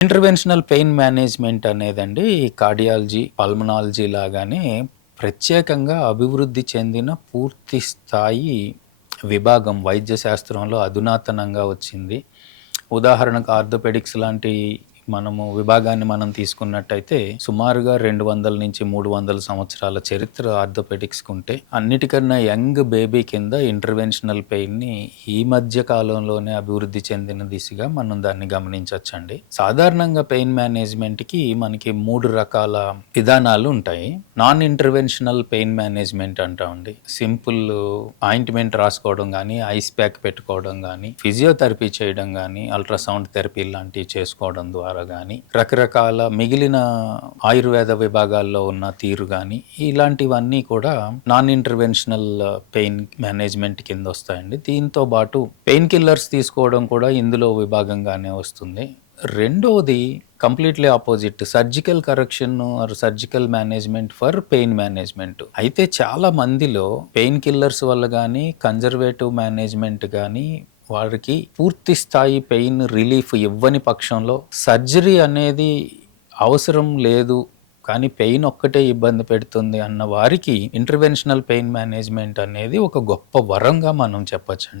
Interventional pain management అనేదండి cardiology, pulmonology లాగానే ప్రత్యేకంగా అభివృద్ధి చెందిన పూర్తి స్థాయి విభాగం వైద్య శాస్త్రంలో అధునాతనంగా వచ్చింది. ఉదాహరణకు ఆర్థోపెడిక్స్ లాంటి విభాగాన్ని మనం తీసుకున్నట్టయితే సుమారుగా 200-300 సంవత్సరాల చరిత్ర ఆర్థోపెడిక్స్‌కి ఉంటే, అన్నిటికన్నా యంగ్ బేబీ కింద ఇంటర్వెన్షనల్ పెయిన్‌ని ఈ మధ్య కాలంలోనే అభివృద్ధి చెందిన దిశగా మనం దాన్ని గమనించొచ్చండి. సాధారణంగా పెయిన్ మేనేజ్మెంట్‌కి మనకి 3 రకాల విధానాలు ఉంటాయి. నాన్ ఇంటర్వెన్షనల్ పెయిన్ మేనేజ్మెంట్ అంటామండి. సింపుల్ ఆయింట్మెంట్ రాసుకోవడం గానీ, ఐస్ ప్యాక్ పెట్టుకోవడం గానీ, ఫిజియోథెరపీ చేయడం గానీ, అల్ట్రాసౌండ్ థెరపీ లాంటివి చేసుకోవడం ద్వారా గానీ, రకరకాల మిగిలిన ఆయుర్వేద విభాగాల్లో ఉన్న తీరు గానీ, ఇలాంటివన్నీ కూడా నాన్ ఇంటర్వెన్షనల్ పెయిన్ మేనేజ్మెంట్ కింద వస్తాయండి. దీంతో పాటు పెయిన్ కిల్లర్స్ తీసుకోవడం కూడా ఇందులో విభాగంగానే వస్తుంది. రెండోది completely opposite, surgical correction are surgical management for pain management. అయితే చాలా మందిలో పెయిన్ కిల్లర్స్ వల్ల కానీ, కన్జర్వేటివ్ మేనేజ్మెంట్ కానీ వారికి పూర్తి స్థాయి పెయిన్ రిలీఫ్ ఇవ్వని పక్షంలో సర్జరీ అనేది అవసరం లేదు, కానీ పెయిన్ ఒక్కటే ఇబ్బంది పెడుతుంది అన్న వారికి ఇంటర్వెన్షనల్ పెయిన్ మేనేజ్మెంట్ అనేది ఒక గొప్ప వరంగా మనం చెప్పొచ్చండి.